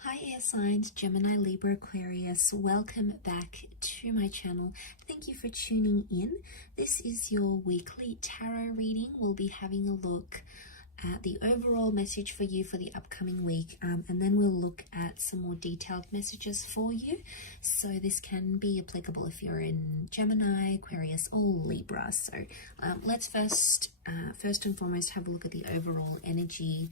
Hi air signs, Gemini, Libra, Aquarius. Welcome back to my channel. Thank you for tuning in. This is your weekly tarot reading. We'll be having a look at the overall message for you for the upcoming week, and then we'll look at some more detailed messages for you. So this can be applicable if you're in Gemini, Aquarius, or Libra. So let's first and foremost have a look at the overall energy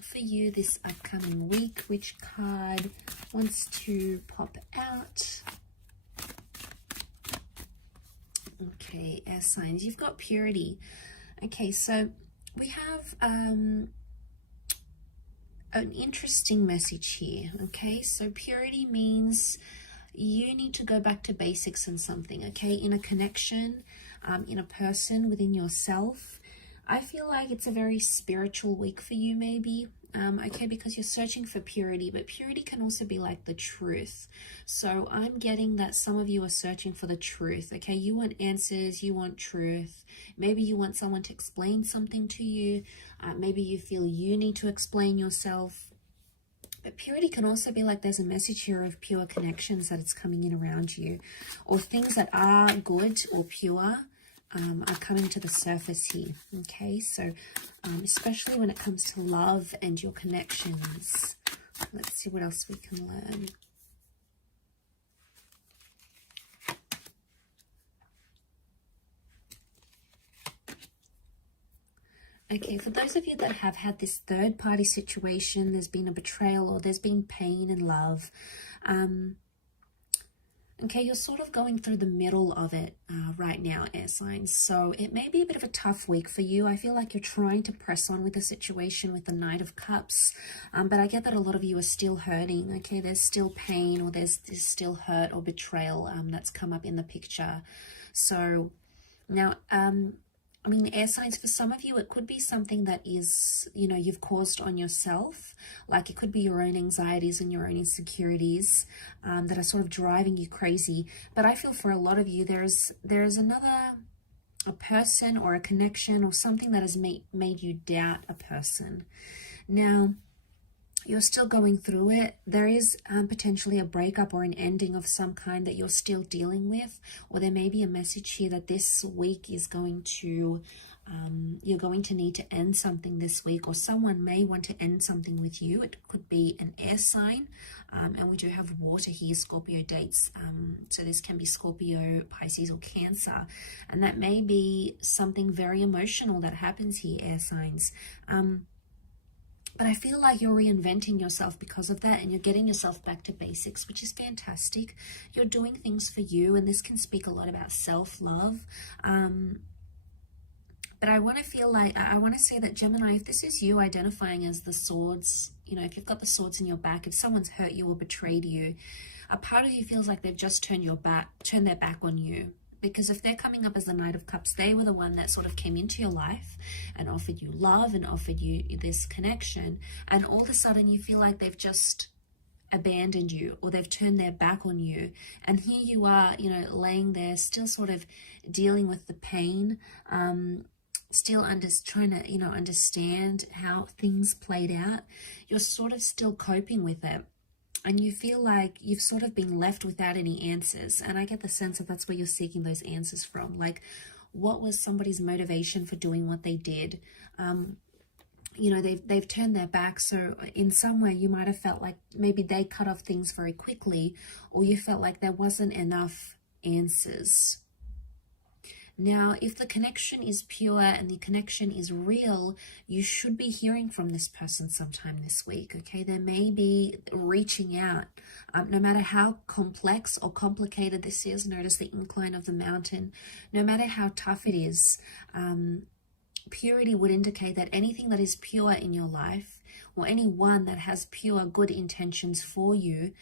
for you this upcoming week. Which card wants to pop out? Okay, air signs, you've got purity. Okay, so we have an interesting message here. Okay, so purity means you need to go back to basics in something, okay, in a connection, in a person, within yourself. I feel like it's a very spiritual week for you, maybe. Okay, because you're searching for purity, but purity can also be like the truth. So I'm getting that some of you are searching for the truth. Okay, you want answers, you want truth. Maybe you want someone to explain something to you. Maybe you feel you need to explain yourself. But purity can also be like there's a message here of pure connections that it's coming in around you, or things that are good or pure are coming to the surface here. Okay, so especially when it comes to love and your connections. Let's see what else we can learn. Okay, for those of you that have had this third-party situation, there's been a betrayal or there's been pain in love. Okay, you're sort of going through the middle of it right now, air signs. So it may be a bit of a tough week for you. I feel like you're trying to press on with the situation with the Knight of Cups. But I get that a lot of you are still hurting. Okay, there's still pain, or there's still hurt or betrayal that's come up in the picture. So now, I mean, air signs, for some of you, it could be something that is, you know, you've caused on yourself. Like it could be your own anxieties and your own insecurities that are sort of driving you crazy. But I feel for a lot of you, there's a person or a connection or something that has made you doubt a person. Now, you're still going through it. There is potentially a breakup or an ending of some kind that you're still dealing with, or there may be a message here that this week is going to, you're going to need to end something this week, or someone may want to end something with you. It could be an air sign, and we do have water here, Scorpio dates, so this can be Scorpio, Pisces, or Cancer, and that may be something very emotional that happens here, air signs. But I feel like you're reinventing yourself because of that, and you're getting yourself back to basics, which is fantastic. You're doing things for you, and this can speak a lot about self-love. But I want to feel like, I want to say that Gemini, if this is you identifying as the swords, you know, if you've got the swords in your back, if someone's hurt you or betrayed you, a part of you feels like they've just turned their back on you. Because if they're coming up as the Knight of Cups, they were the one that sort of came into your life and offered you love and offered you this connection. And all of a sudden you feel like they've just abandoned you, or they've turned their back on you. And here you are, you know, laying there still sort of dealing with the pain, still trying to, you know, understand how things played out. You're sort of still coping with it. And you feel like you've sort of been left without any answers. And I get the sense that that's where you're seeking those answers from. Like, what was somebody's motivation for doing what they did? You know, they've turned their back. So in some way, you might have felt like maybe they cut off things very quickly, or you felt like there wasn't enough answers. Now, if the connection is pure and the connection is real, you should be hearing from this person sometime this week, okay? They may be reaching out. No matter how complex or complicated this is, notice the incline of the mountain. No matter how tough it is, purity would indicate that anything that is pure in your life, or anyone that has pure good intentions for you,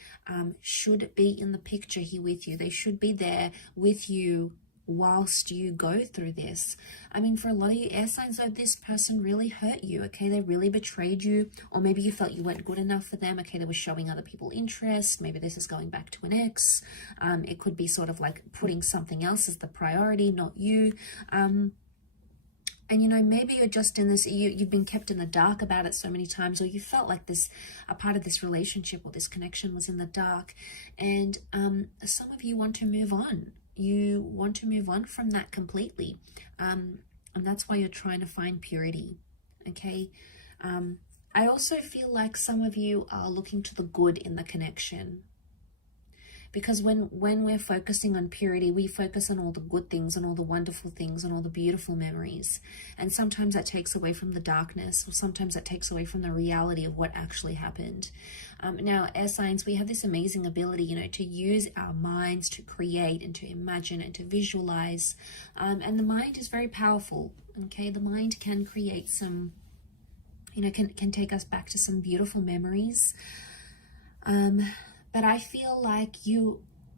should be in the picture here with you. They should be there with you whilst you go through this. I mean, for a lot of you air signs, though, this person really hurt you, okay? They really betrayed you, or maybe you felt you weren't good enough for them, okay? They were showing other people interest. Maybe this is going back to an ex. It could be sort of like putting something else as the priority, not you. And, you know, maybe you're just in this, you've been kept in the dark about it so many times, or you felt like this, a part of this relationship or this connection was in the dark. And some of you want to move on. You want to move on from that completely. And that's why you're trying to find purity. Okay. I also feel like some of you are looking to the good in the connection. Because when we're focusing on purity, we focus on all the good things, on all the wonderful things, on all the beautiful memories. And sometimes that takes away from the darkness, or sometimes that takes away from the reality of what actually happened. Now, air signs, we have this amazing ability, you know, to use our minds to create and to imagine and to visualize. And the mind is very powerful, okay? The mind can create some, you know, can take us back to some beautiful memories. But I feel like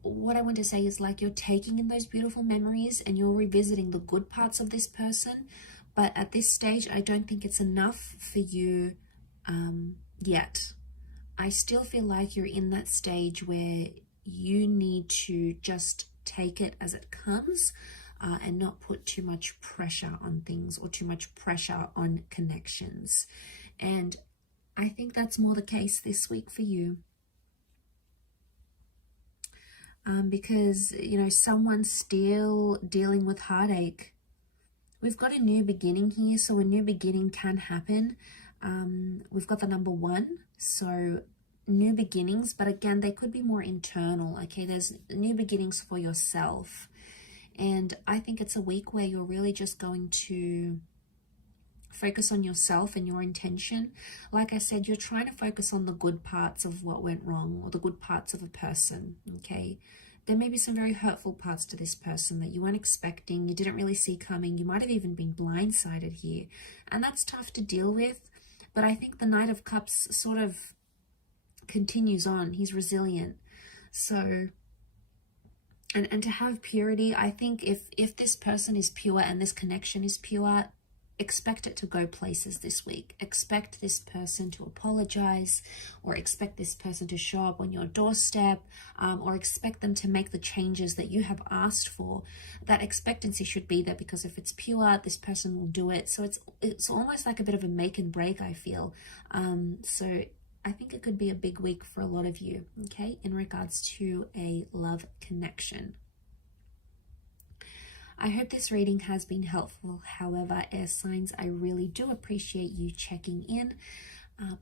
what I want to say is like you're taking in those beautiful memories and you're revisiting the good parts of this person. But at this stage, I don't think it's enough for you yet. I still feel like you're in that stage where you need to just take it as it comes and not put too much pressure on things or too much pressure on connections. And I think that's more the case this week for you. Because, you know, someone's still dealing with heartache. We've got a new beginning here, so a new beginning can happen. We've got the number 1, so new beginnings, but again, they could be more internal, okay? There's new beginnings for yourself. And I think it's a week where you're really just going to focus on yourself and your intention. Like I said, you're trying to focus on the good parts of what went wrong or the good parts of a person, okay? There may be some very hurtful parts to this person that you weren't expecting, you didn't really see coming. You might have even been blindsided here. And that's tough to deal with. But I think the Knight of Cups sort of continues on. He's resilient. So, and to have purity, I think if this person is pure and this connection is pure, expect it to go places this week. Expect this person to apologize, or expect this person to show up on your doorstep, or expect them to make the changes that you have asked for. That expectancy should be there, because if it's pure, this person will do it. So it's almost like a bit of a make and break, I feel. So I think it could be a big week for a lot of you, okay, in regards to a love connection. I hope this reading has been helpful. However, air signs, I really do appreciate you checking in.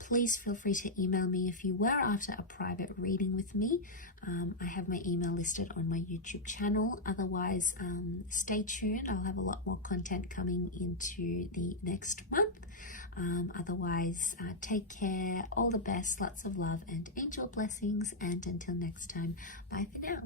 Please feel free to email me if you were after a private reading with me. I have my email listed on my YouTube channel. Otherwise, stay tuned. I'll have a lot more content coming into the next month. Otherwise, take care. All the best. Lots of love and angel blessings. And until next time, bye for now.